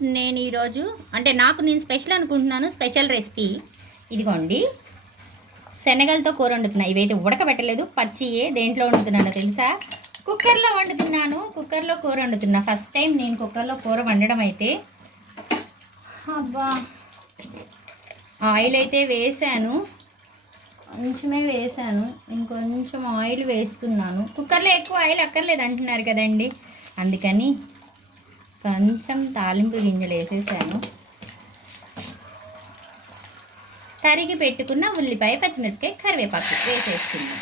నేను ఈరోజు అంటే నాకు నేను స్పెషల్ అనుకుంటున్నాను స్పెషల్ రెసిపీ. ఇదిగోండి. శనగలతో కూర వండుతున్నా. ఇవైతే ఉడకబెట్టలేదు. పచ్చియే దేంట్లో వండుతున్నానో తెలుసా? కుక్కర్లో వండుతున్నాను. కుక్కర్లో కూర వండుతున్నా. ఫస్ట్ టైం నేను కుక్కర్లో కూర వండడం అయితే. అబ్బా! ఆయిల్ అయితే వేసాను. కొంచెమే వేసాను. ఇంకొంచెం ఆయిల్ వేస్తున్నాను. కుక్కర్లో ఎక్కువ ఆయిల్ అక్కర్లేదు అంటున్నారు కదండి. అందుకని కొంచెం తాలింపు గింజలు వేసేసాను. తరిగి పెట్టుకున్న ఉల్లిపాయ పచ్చిమిరపకాయ కరివేపాకు వేసేస్తున్నాను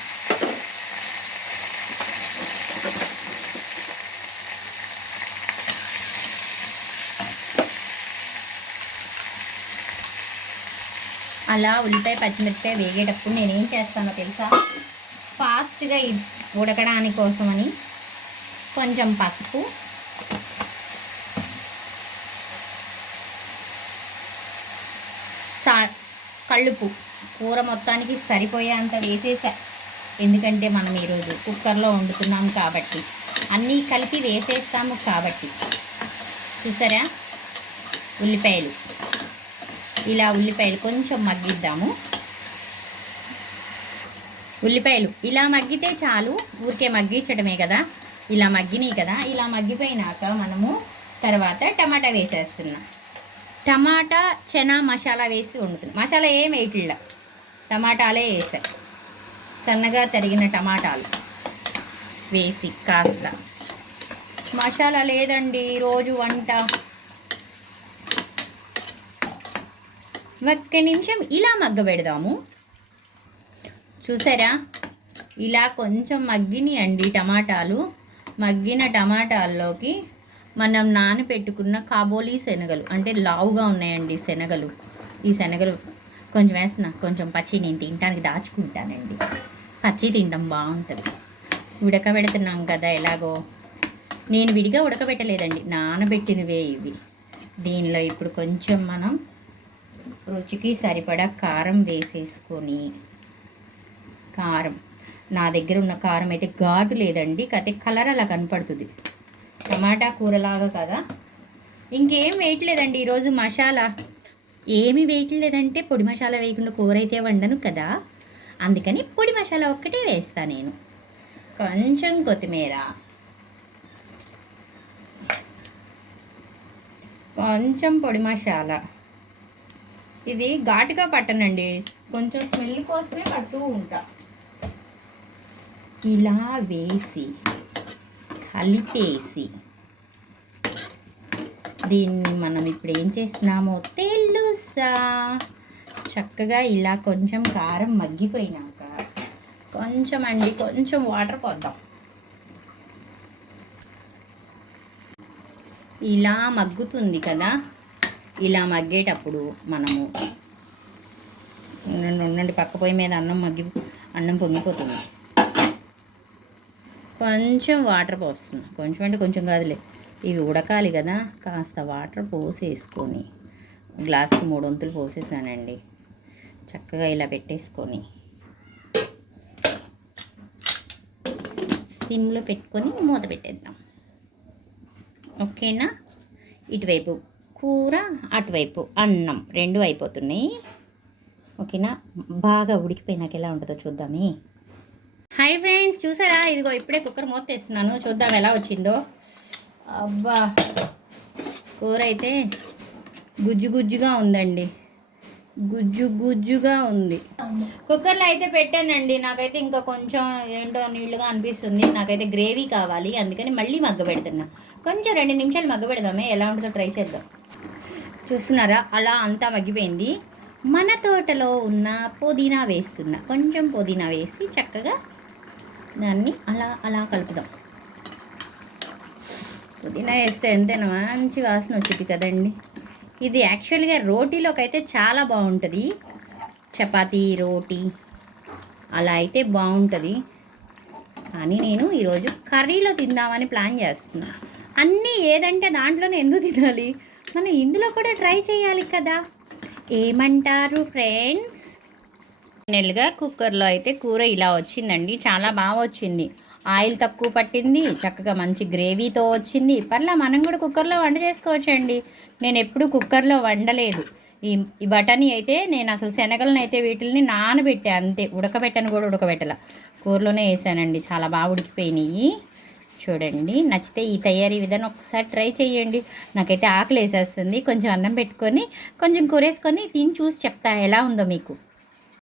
అలా ఉల్లిపాయ పచ్చిమిరపకాయ వేగేటప్పుడు నేనేం చేస్తానో తెలుసా? ఫాస్ట్గా ఉడకడానికి కోసమని కొంచెం పసుపు సా కళ్ళుపు. కూర మొత్తానికి సరిపోయేంత వేసేసా. ఎందుకంటే మనం ఈరోజు కుక్కర్లో వండుతున్నాం కాబట్టి. అన్నీ కలిపి వేసేస్తాము కాబట్టి. చూసారా? ఉల్లిపాయలు. ఇలా ఉల్లిపాయలు కొంచెం మగ్గిద్దాము. ఉల్లిపాయలు. ఇలా మగ్గితే చాలు. ఊరికే మగ్గించడమే కదా. ఇలా మగ్గినాయి కదా. ఇలా మగ్గిపోయినాక మనము తర్వాత టమాటా వేసేస్తున్నాం. టమాటా చెనా మసాలా వేసి వండుతుంది మసాలా ఏం వేయట్ల. టమాటాలే వేసా. సన్నగా తరిగిన టమాటాలు వేసి కాస్త. మసాలా లేదండి రోజు వంట. ఒక్క నిమిషం ఇలా మగ్గబెడదాము చూసారా? ఇలా కొంచెం మగ్గినాయండి టమాటాలు. మగ్గిన టమాటాల్లోకి మనం నానబెట్టుకున్న కాబోలి శనగలు అంటే లావుగా ఉన్నాయండి శనగలు. ఈ శనగలు కొంచెం వేసిన కొంచెం పచ్చి నేను తినడానికి దాచుకుంటానండి. పచ్చి తినడం బాగుంటుంది. ఉడకబెడుతున్నాం కదా ఎలాగో. నేను విడిగా ఉడకబెట్టలేదండి నానబెట్టినవే ఇవి. దీనిలో ఇప్పుడు కొంచెం మనం రుచికి సరిపడా కారం వేసేసుకొని కారం. నా దగ్గర ఉన్న కారం అయితే ఘాటు లేదండి కతే కలర్ అలా కనపడుతుంది. టమాటా కూరలాగా కదా? ఇంకేం వేయట్లేదండి ఈరోజు మసాలా. ఏమి వేయట్లేదంటే పొడి మసాలా వేయకుండా కూర అయితే వండను కదా? అందుకని పొడి మసాలా ఒక్కటే వేస్తా నేను. కొంచెం కొత్తిమీర. కొంచెం పొడి మసాలా. ఇది ఘాటుగా పట్టనండి. కొంచెం స్మెల్ కోసమే పడుతూ ఉంటా. ఇలా వేసి కలిపేసి దీన్ని మనం ఇప్పుడు ఏం చేస్తున్నామో తెలుసా? చక్కగా ఇలా కొంచెం కారం మగ్గిపోయినాక కొంచెం అండి కొంచెం వాటర్ పోద్దాం. ఇలా మగ్గుతుంది కదా? ఇలా మగ్గేటప్పుడు మనము ఉండండి ఉండండి పక్క పొయ్యి మీద అన్నం మగ్గి అన్నం పొంగిపోతుంది. కొంచెం వాటర్ పోస్తున్నా కొంచెం అంటే కొంచెం కాదులే. ఇవి ఉడకాలి కదా కాస్త వాటర్ పోసేసుకొని గ్లాస్కి మూడు వంతులు పోసేసానండి. చక్కగా ఇలా పెట్టేసుకొని సిమ్లో పెట్టుకొని మూత పెట్టేద్దాం. ఓకేనా? ఇటువైపు కూర అటువైపు అన్నం. రెండు అయిపోతున్నాయి. ఓకేనా? బాగా ఉడికిపోయినాక ఎలా ఉంటుందో చూద్దామే. హాయ్ ఫ్రెండ్స్ చూసారా? ఇదిగో ఇప్పుడే కుక్కర్ మూతేస్తున్నాను చూద్దాం ఎలా వచ్చిందో. అబ్బా కూర అయితే గుజ్జు గుజ్జుగా ఉందండి. గుజ్జు గుజ్జుగా ఉంది. కుక్కర్లో అయితే పెట్టానండి. నాకైతే ఇంకా కొంచెం ఏంటో నీళ్ళుగా అనిపిస్తుంది. నాకైతే గ్రేవీ కావాలి. అందుకని మళ్ళీ మగ్గ పెడుతున్నా. కొంచెం రెండు నిమిషాలు మగ్గ పెడదామే. ఎలా ఉంటుందో ట్రై చేద్దాం. చూస్తున్నారా? అలా అంతా మగ్గిపోయింది. మన తోటలో ఉన్న పుదీనా వేస్తున్నా. కొంచెం పుదీనా వేసి చక్కగా దాన్ని అలా అలా కలుపుదాం. పుదీనా వేస్తే ఎంతైనా మంచి వాసన వచ్చింది కదండి. ఇది యాక్చువల్గా రోటీలోకి అయితే చాలా బాగుంటుంది. చపాతీ రోటీ అలా అయితే బాగుంటుంది. కానీ నేను ఈరోజు కర్రీలో తిందామని ప్లాన్ చేస్తున్నా. అన్నీ ఏదంటే దాంట్లోనే ఎందుకు తినాలి? మనం ఇందులో కూడా ట్రై చేయాలి కదా. ఏమంటారు ఫ్రెండ్స్? ఫైనల్గా కుక్కర్లో అయితే కూర ఇలా వచ్చిందండి. చాలా బాగా వచ్చింది. ఆయిల్ తక్కువ పట్టింది చక్కగా మంచి గ్రేవీతో వచ్చింది. పర్లా మనం కూడా కుక్కర్లో వంట చేసుకోవచ్చండి. నేను ఎప్పుడు కుక్కర్లో వండలేదు. ఈ ఈ బఠానీ అయితే నేను అసలు శనగలను అయితే వీటిని నానబెట్టే అంతే. ఉడకబెట్టను కూడా ఉడకబెట్టల. కూరలోనే వేసానండి. చాలా బాగా ఉడికిపోయినాయి. చూడండి నచ్చితే ఈ తయారీ విధానం ఒకసారి ట్రై చేయండి. నాకైతే ఆకలి వేసేస్తుంది కొంచెం అన్నం పెట్టుకొని కొంచెం కూరేసుకొని తిని చూసి చెప్తా ఎలా ఉందో మీకు.